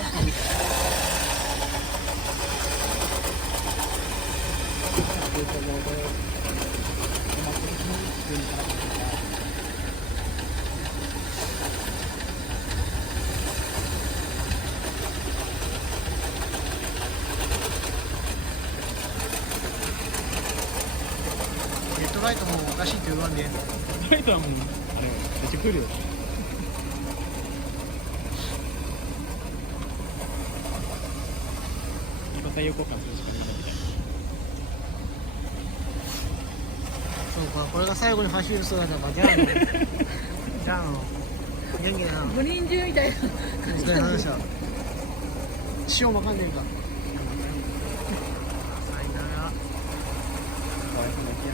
ヘッドライトもおかしいって言わんで。ライトはもうあれめっちゃ来るよ。今太陽交換するしかないみたいな。そうか、これが最後にファッション姿だからじゃあのじゃあの元気だな。五輪中みたいな。お疲れ様でした。塩まかんでるか。さよなら。かわいそうな気が